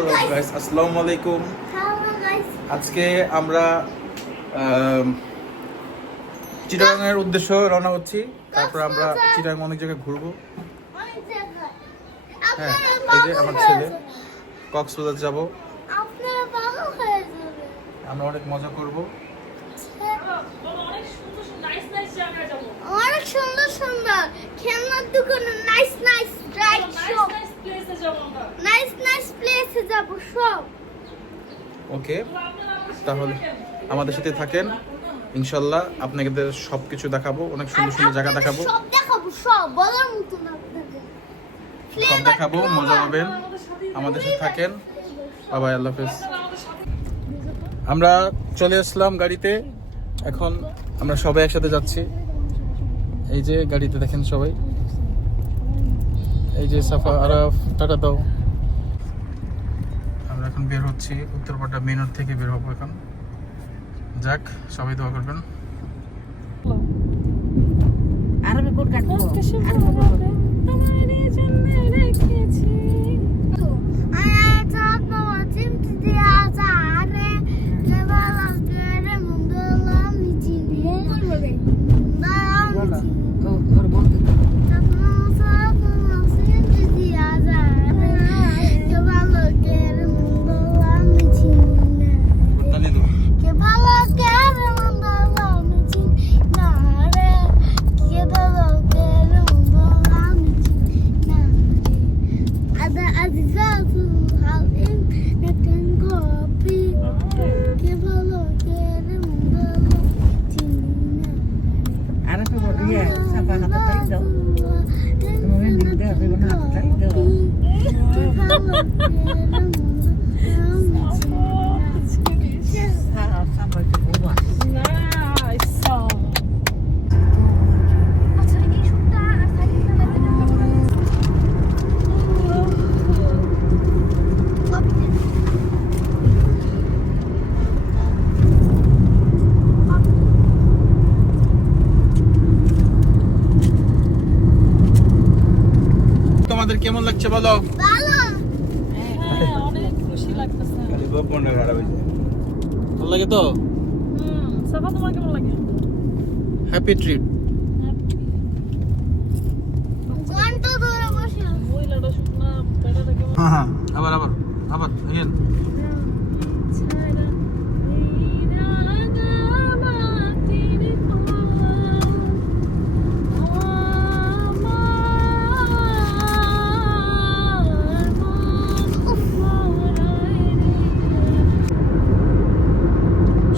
Hello guys, আসসালামু আলাইকুম। আজকে আমরা চিটাগাংয়ের উদ্দেশ্যে রওনা হচ্ছি। তারপর আমরা চিটাগাং অনেক জায়গায় ঘুরবো। হ্যাঁ, এই যে আমার ছেলে, কক্সবাজার যাব। আমরা অনেক মজা করব। অনেক সুন্দর সুন্দর খেলনার দোকানে nice nice ride shop nice প্লেসে যাব সব। ওকে, তাহলে আমাদের সাথে থাকেন। ইনশাল্লাহ আপনাদের সবকিছু দেখাবো, অনেক সুন্দর সুন্দর জায়গা দেখাবো, সব দেখাবো, সব বলার মতো না আপনাদের। সব দেখাবো, মজা পাবেন। আমাদের সাথে থাকেন। বাই বাই, আল্লাহ হাফেজ। আমরা চলে আসলাম গাড়িতে। এখন আমরা সবাই একসাথে যাচ্ছি। এই যে গাড়িতে দেখেন সবাই, এই যে সাফা, আরাফ, টাটা দাও। আমরা এখন বের হচ্ছি, উত্তরপাড়া মেন রোড থেকে বের হবো এখন। যাক, সবাই দোয়া করবেন। আরবে কোড কাটবো তোমাদের কেমন লাগছে বলো? অনেক খুশি লাগতেছে। ভালো লাগে তো? সাফা, তোমার কেমন লাগে? Happy trip. ঘন্টা ধরে বসে মহিলাটা শুকনা বেটাটা কেমন? হ্যাঁ, আবার আবার আবার again।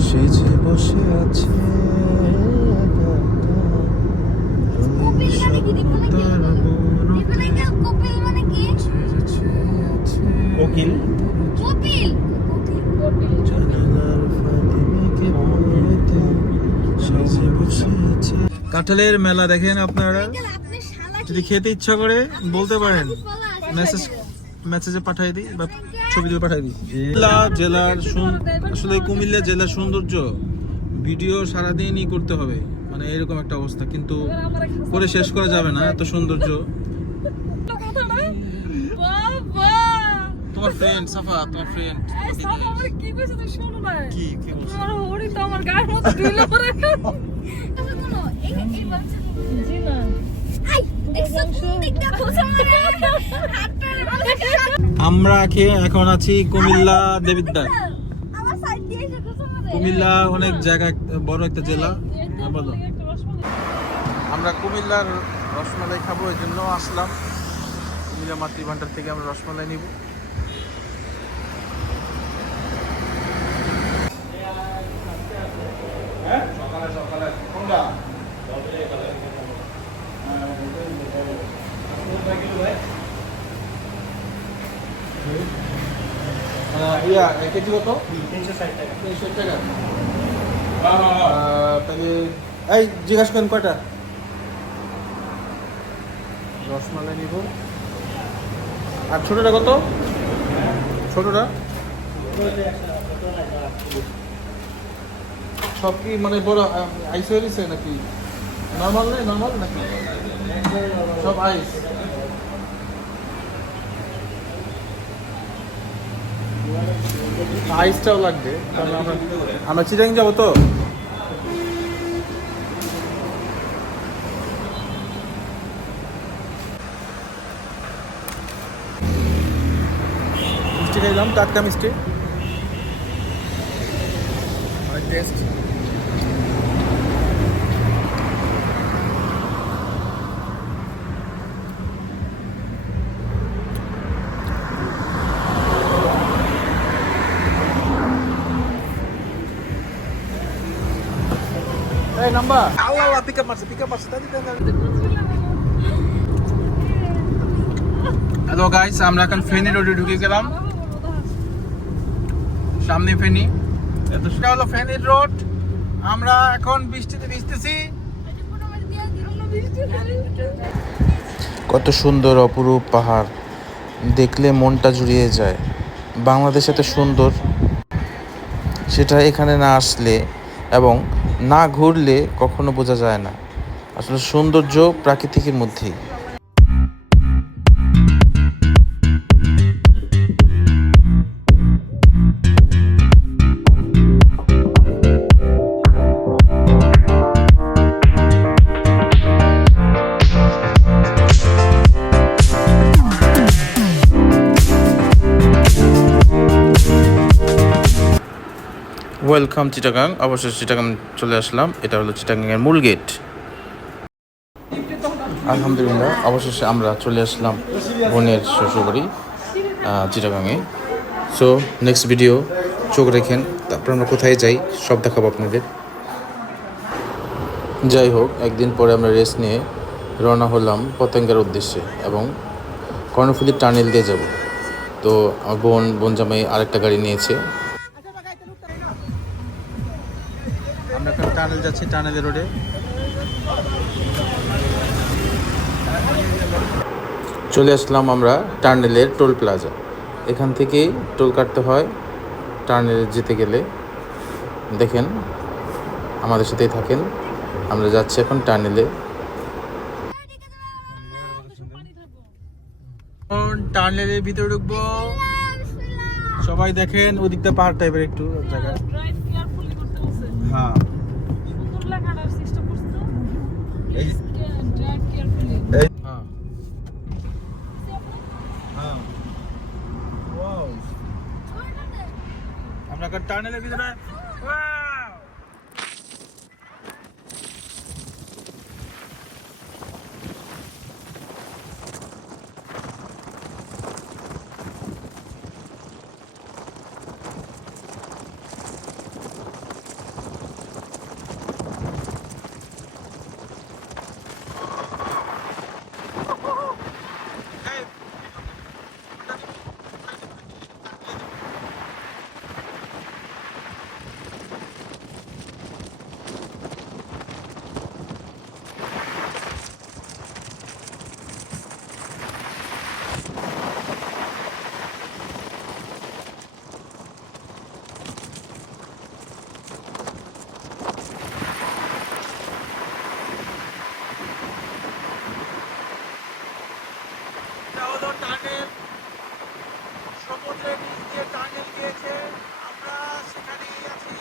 সেজে বসে আছে কপিল মানে কি? দীপনে কি? দীপনে কি? কপিল মানে কি? কোকিল। কপিল কাঁঠালের মেলা দেখেন আপনারা। আপনি শালা যদি খেতে ইচ্ছা করে বলতে পারেন, মেসেজে পাঠিয়ে দিই বা ছবি দিয়ে পাঠিয়ে দিই। জেলার আসলে কুমিল্লা জেলার সৌন্দর্য ভিডিও সারাদিনই করতে হবে, মানে এরকম একটা অবস্থা, কিন্তু করে শেষ করা যাবে না এত সৌন্দর্য। তোমার ফ্রেন্ড সাফা, তোমার ফ্রেন্ড কি কইছে তুই শোনো না? কি কি বলছো? তোমার ওড়ি তো আমার গায়ের মতো ঢিলে পড়ে। এই বাচ্চা জি না। আই দেখছো কোন দিকটা খোঁজা মারে হাতটারে আমরা এখন আছি কুমিল্লা দেবিদ্বার। আমার সাইড দিয়ে এসে খোঁজা মারে। কুমিল্লা অনেক জায়গা, বড় একটা জেলা। হ্যাঁ, বলো। একটা রসমালাই। আমরা কুমিল্লার রসমালাই খাবো, এই জন্য আসলাম। কুমিল্লা মাতৃভান্ডার থেকে আমরা রসমালাই নিব। কেজি কত? 360 টাকা। 360 টাকা। তাহলে এই জিজ্ঞাসা করেন কয়টা রসমালাই নিব। আর ছোটটা কত? ছোটটা সব কি মানে বড় আইস হয়ে গেছে নাকি নরমাল নেই? নরমাল নাকি সব আইস? আইসটাও লাগবে, কারণ আমরা চিটাং যাবো তো। মিষ্টি খাইলাম, টাটকা মিষ্টি, অনেক টেস্ট। এই নাম্বার আল্লাহ আল্লাহ পিকআপ মারছে তাই। হ্যালো গাইস, আমরা এখন ফেনী রোডে ঢুকে গেলাম। সামনে ফেনী, এটা হলো ফেনী রোড। আমরা এখন বৃষ্টিতে ভিজতেছি। কত সুন্দর অপরূপ পাহাড়, দেখলে মনটা জুড়িয়ে যায়। বাংলাদেশ এত সুন্দর, সেটা এখানে না আসলে এবং না ঘুরলে কখনো বোঝা যায় না। আসলে সৌন্দর্য প্রাকৃতিকের মধ্যেই। ওয়েলকাম চিটাগাং। অবশ্যই চিটাগাং চলে আসলাম। এটা হলো চিটাগাংয়ের মূল গেট। আলহামদুলিল্লাহ, অবশেষে আমরা চলে আসলাম বোনের শ্বশুরবাড়ি চিটাগাংয়ে। সো নেক্সট ভিডিও চোখ রেখেন, তারপর আমরা কোথায় যাই সব দেখাবো আপনাদের। যাই হোক, একদিন পরে আমরা রেস্ট নিয়ে রওনা হলাম পতেঙ্গার উদ্দেশ্যে এবং কর্ণফুলী টানেল দিয়ে যাব। তো আমার বোন জামাই আরেকটা গাড়ি নিয়েছে। আমরা এখন টানেল যাচ্ছি, টানেল রোডে। চলে আসলাম আমরা টার্নেলের টোল প্লাজা। এখান থেকেই টোল কাটতে হয় টার্নেলে যেতে গেলে। দেখেন, আমাদের সাথেই থাকেন। আমরা যাচ্ছি এখন টার্নেলে। টানেলের ভিতরে ঢুকবো। সবাই দেখেন, ওদিকটা পাহাড় টাইপের একটু জায়গা। ড্রাইভ কেয়ারফুলি করতে বলছে। হ্যাঁ, সুন্দর লেখাটার সিস্টেম করছে তো। এই ড্রাইভ কেয়ারফুলি। হ্যাঁ হ্যাঁ, ওয়াও। আমরা এখন টানেলের ভিতরে। ওয়াও! এটা হলো টানেল, সমুদ্রের নিচ দিয়ে টানেল গিয়েছে, আমরা সেখানেই আছি।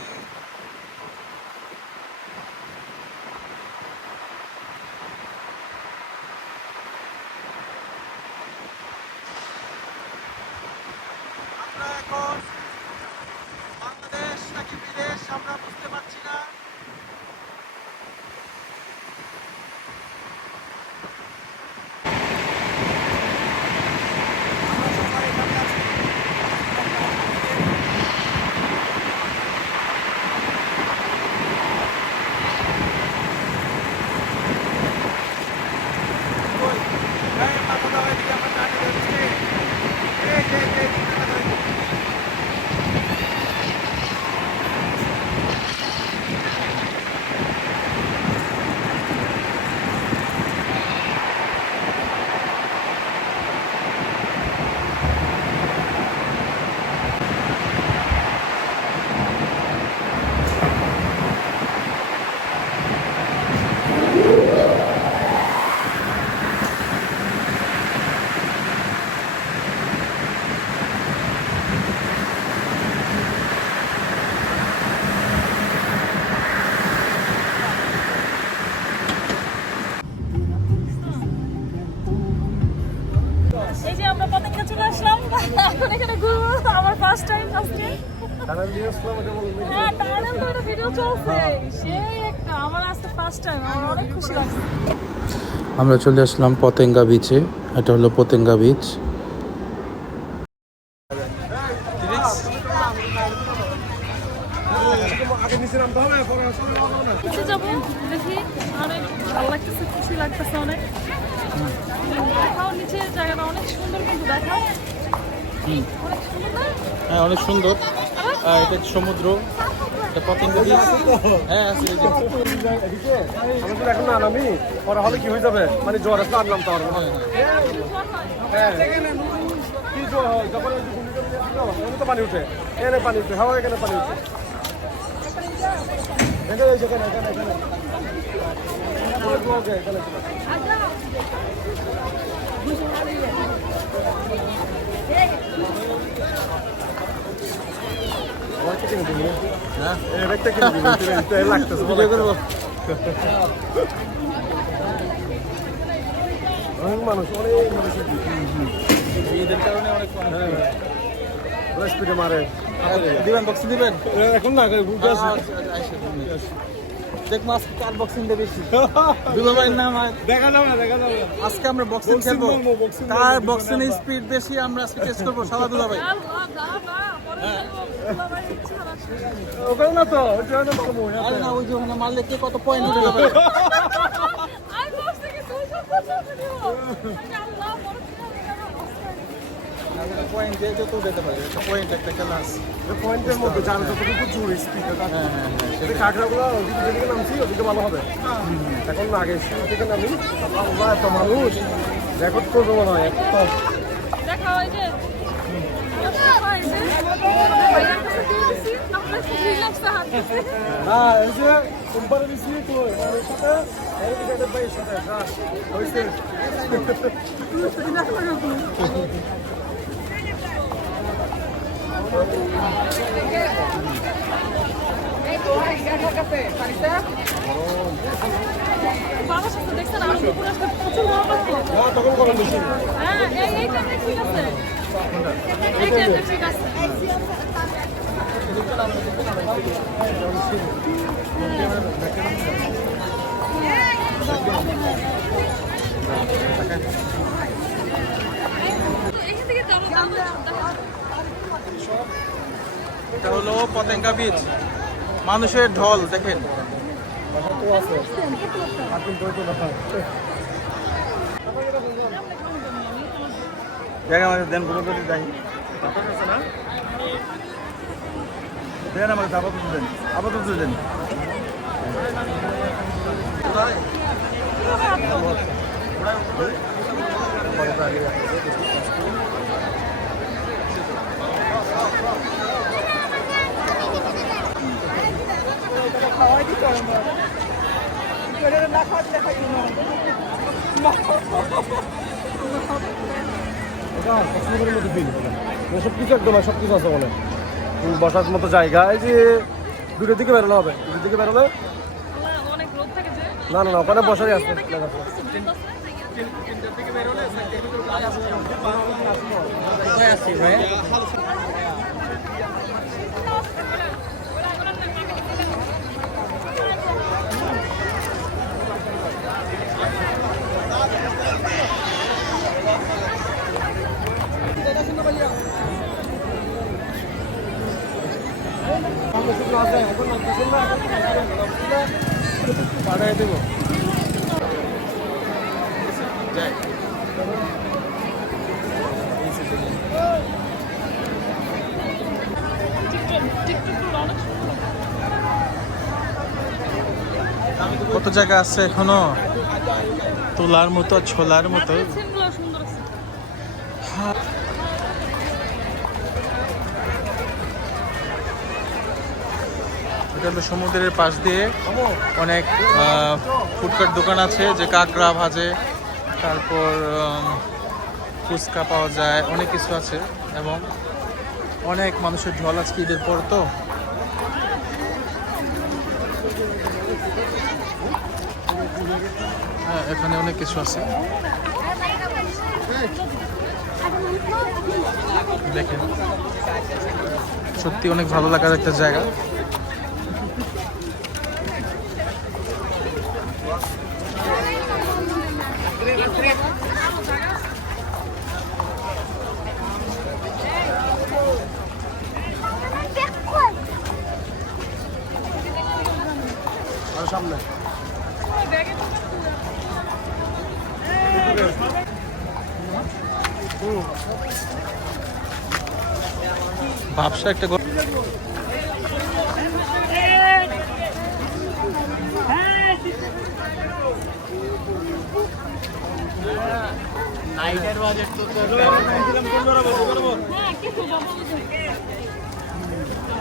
আমরা এখন বাংলাদেশ নাকি বিদেশ আমরা বুঝতে পারছি না। ফার্স্ট টাইম আজকে। হ্যাঁ, টানেল তো একটা ভিডিও চলছে। সেই একটা আমার আজকে ফার্স্ট টাইম, আমার অনেক খুশি লাগছে। আমরা চলে আসলাম পতেঙ্গা বিচে। এটা হলো পতেঙ্গা বিচ। নিচে যাবো, দেখি, অনেক ভালো লাগতেছে, খুশি লাগতেছে অনেক। দেখাও নিচের জায়গাটা অনেক সুন্দর, কিন্তু দেখাও অনেক সুন্দর না? হ্যাঁ অনেক সুন্দর। এটা সমুদ্র, এটা পতেঙ্গা বিচ। হ্যাঁ আছে এই যে। আমি তো এখন না নামি পরে হলে কি হয়ে যাবে, মানে জ্বর আসলে আর নামতে পারবো না। হ্যাঁ কি জ্বর হয় যখন ওই যে ঘূর্ণিঝড় এখানে তো পানি উঠে, এখানে পানি উঠে, হাওয়া এখানে পানি উঠে। এখানে এখানে এখানে এখানে ওকে এখানে আমার কি কিনে দিবি? হ্যাঁ একটা কিনে দিবি, লাগতেছে ভিডিও করবো। অনেক মানুষ, অনেক মানুষ ঈদের কারণে অনেক স্পিডে মারে। দিবেন বক্সিং দিবেন? এখন না বুঝতে আসি। দেখ মাস কার বক্সিং দে বেশি। দুলা ভাই নাম দেখা যাবে না, দেখা যাবে না। আজকে আমরা বক্সিং Boxing খেলবো। মারবো, boxing কার মারবো। বক্সিং এর স্পিড বেশি আমরা আজকে টেস্ট করবো। শালা দুলা ভাই। আল্লাহ, যা না, পরে যাবো। দুলাভাই ইচ্ছা রাখছে। ওখানে না তো, ওই যে না তো মই। আরে না ওই যে ওখানে মারলে কে কত পয়েন্ট উঠে যাবে। আমি বলছি কি তুই সব কথা শুনিও। আল্লাহ, পরে পয়েন্ট দিয়ে তো দিতে পারে। একটা পয়েন্ট একটা খেলা আছে। পয়েন্টের মধ্যে জানো যতটুকু জোর স্পিড হ্যাঁ হ্যাঁ যদি কাঁকড়াগুলো ওদিকে যেদিকে নামছি ওদিকে ভালো হবে। এখন না আগে শুরু থেকে নামি, আল্লাহ এত মানুষ রেকর্ড করবো মনে হয়। এত দেখা হয় যে ভাইয়ার কাছে দিয়ে দিছি, আপনার রিল্যাক্সে হাত দিছি। হ্যাঁ এই যে কোম্পানি দিচ্ছি তো এর সাথে এই যে ভাইয়ের সাথে হয়েছে। বাবার সাথে দেখছেন আরো দুপুরে আসতে প্রচুর গরম লাগতো। তখন গরম বেশি। হ্যাঁ, এই টাইমে ঠিক আছে, এই টাইমে ঠিক আছে। এখান থেকে যাবো, এটা হলো পতেঙ্গা বিচ। মানুষের ঢল দেখেন। জায়গা আমাদের দেন কোনো যদি যাই দেন আমাকে আপাতত দেন, আপাতত দেন। সবকিছু একদম সবকিছু আছে বলে বসার মতো জায়গা। এই যে দুটোর দিকে বেরোলে হবে, দুটোর দিকে বেরোলে অনেক রোদ থাকে যে। না না না ওখানে বসারই আছে। পাঠাই দেবো। যাই কত জায়গা আছে এখনো তোলার মতো, ছোলার মতো। সিনগুলো সুন্দর আছে। এটা হলো সমুদ্রের পাশ দিয়ে অনেক ফুটকাট দোকান আছে, যে কাঁকড়া ভাজে, তারপর ফুচকা পাওয়া যায়, অনেক কিছু আছে। এবং অনেক মানুষের ঢল আজকে ঈদের পর তো। হ্যাঁ এখানে অনেক কিছু আছে দেখেন। সত্যি অনেক ভালো লাগার একটা জায়গা। আর সামনে ভাবসা একটা হ্যাঁ কি খুব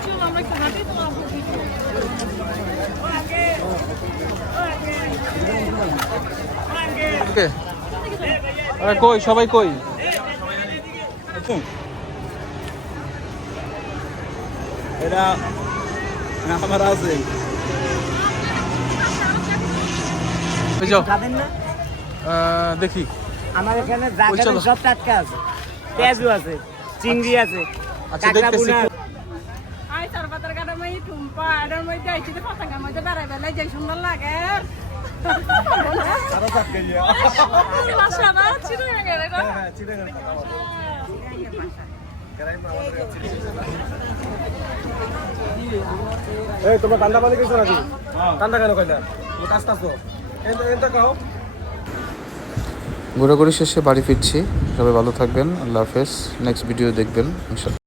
চল আমরা একটু হাঁটি তো ওকে। আরে কই সবাই কই? এটা আমার আছে ওই যাও, খাবেন না? দেখি। আমার এখানে ওই জায়গা চলো। সব টাটকা আছে, পেঁয়াজু আছে, চিংড়ি আছে, আচ্ছা কাঁকড়া দেখতেছি। বুনা আছে। আই সরবতের গাড়া মই টুম্পা আডার মই যাইছি তো পতাঙ্গার মধ্যে বেড়াই বেড়াই যাই সুন্দর লাগে আরো সাত কেজি ভাষা না ছিল গেলে গো এই তোমরা ঠান্ডা পানি খেয়েছো নাকি? ঠান্ডা কেন কইলা? কাজটা তো এটা খাও। ঘোরাঘুরি শেষে বাড়ি ফিরছি। সবাই ভালো থাকবেন, আল্লাহ হাফেজ। নেক্সট ভিডিও দেখবেন ইনশাল্লাহ।